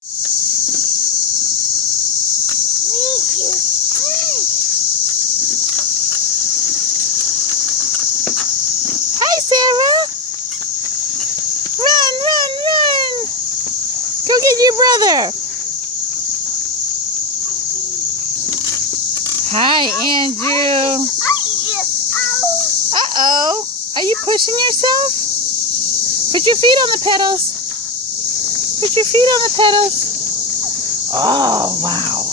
Hi, Sarah. Run, run, run. Go get your brother. Hi, Andrew. Uh-oh. Are you pushing yourself? Put your feet on the pedals. Put your feet on the pedals. Oh, wow.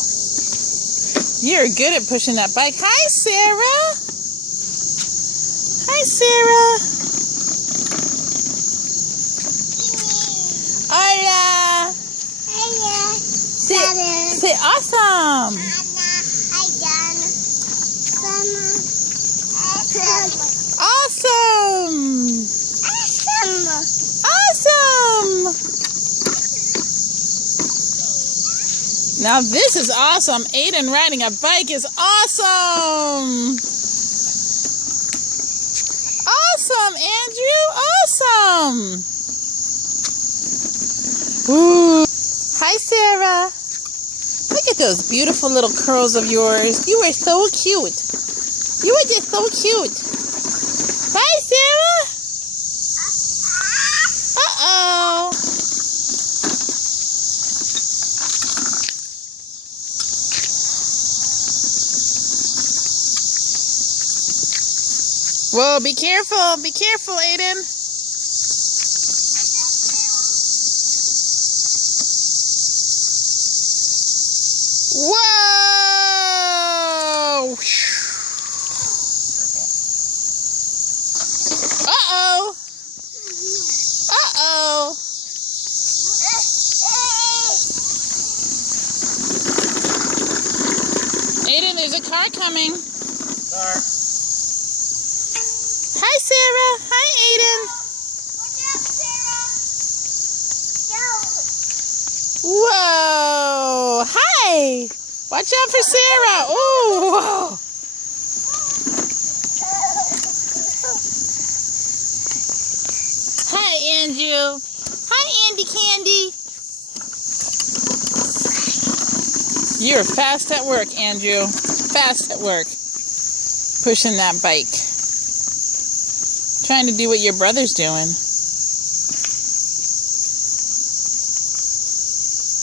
You're good at pushing that bike. Hi, Sarah. Hi, Sarah. Hola. Say awesome. Awesome. Awesome. Now this is awesome. Aiden riding a bike is awesome. Awesome, Andrew. Awesome. Ooh. Hi, Sarah. Look at those beautiful little curls of yours. You are so cute. You are just so cute. Hi, Sarah. Uh-oh. Whoa, be careful. Be careful, Aiden. Whoa! Uh-oh. Uh-oh. Aiden, there's a car coming. Car. Hi, Sarah. Hi, Aiden. Watch out, Sarah. Go. Whoa. Hi. Watch out for Sarah. Ooh, whoa. Hi, Andrew. Hi, Andy Candy. You're fast at work, Andrew. Fast at work. Pushing that bike. Trying to do what your brother's doing.